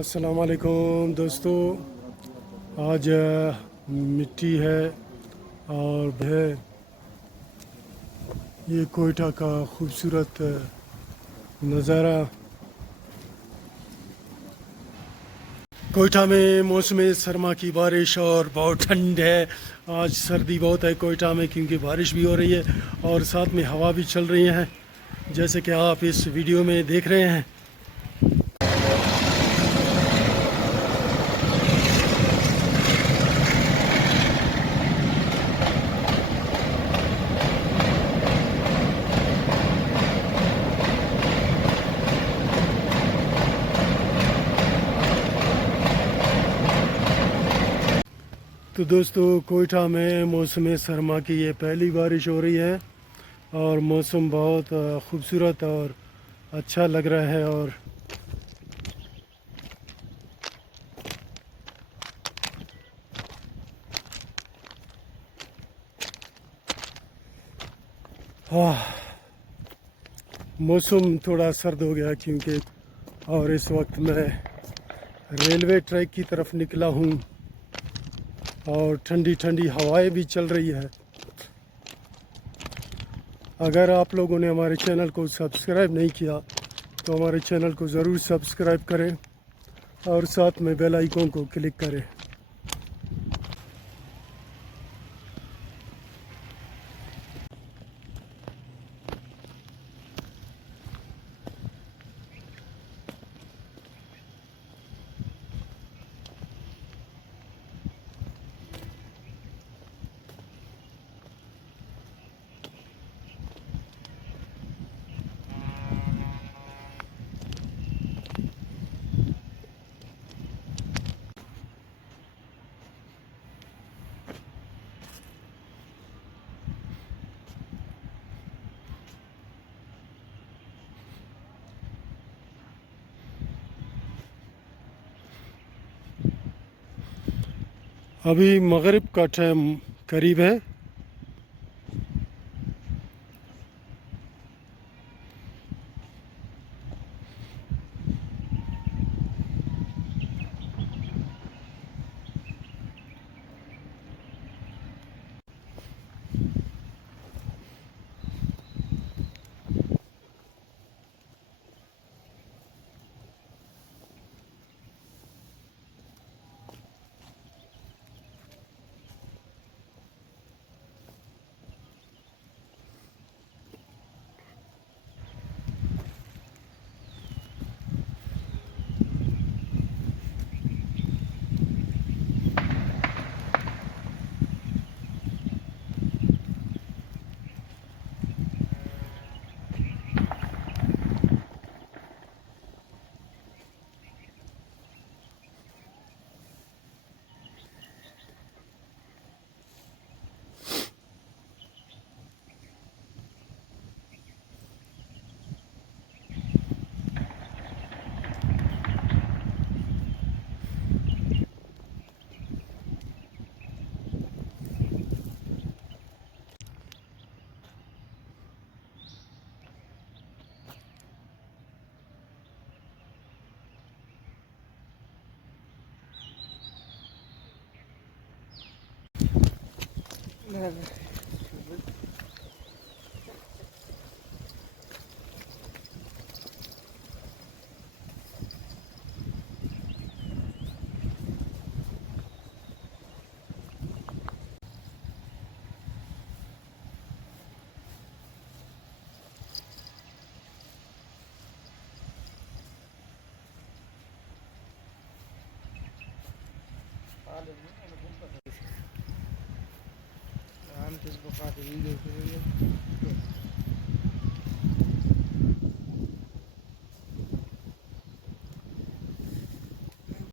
अस्सलाम वालेकुम दोस्तों, आज मिट्टी है और है ये कोयटा का खूबसूरत नज़ारा। कोयटा में मौसम सरमा की बारिश और बहुत ठंड है। आज सर्दी बहुत है कोयटा में क्योंकि बारिश भी हो रही है और साथ में हवा भी चल रही है, जैसे कि आप इस वीडियो में देख रहे हैं। तो दोस्तों, कोयटा में मौसम सरमा की ये पहली बारिश हो रही है और मौसम बहुत खूबसूरत और अच्छा लग रहा है। और मौसम थोड़ा सर्द हो गया क्योंकि और इस वक्त मैं रेलवे ट्रैक की तरफ निकला हूँ और ठंडी ठंडी हवाएं भी चल रही है। अगर आप लोगों ने हमारे चैनल को सब्सक्राइब नहीं किया तो हमारे चैनल को ज़रूर सब्सक्राइब करें और साथ में बेल आइकन को क्लिक करें। अभी मगरिब का टाइम करीब है।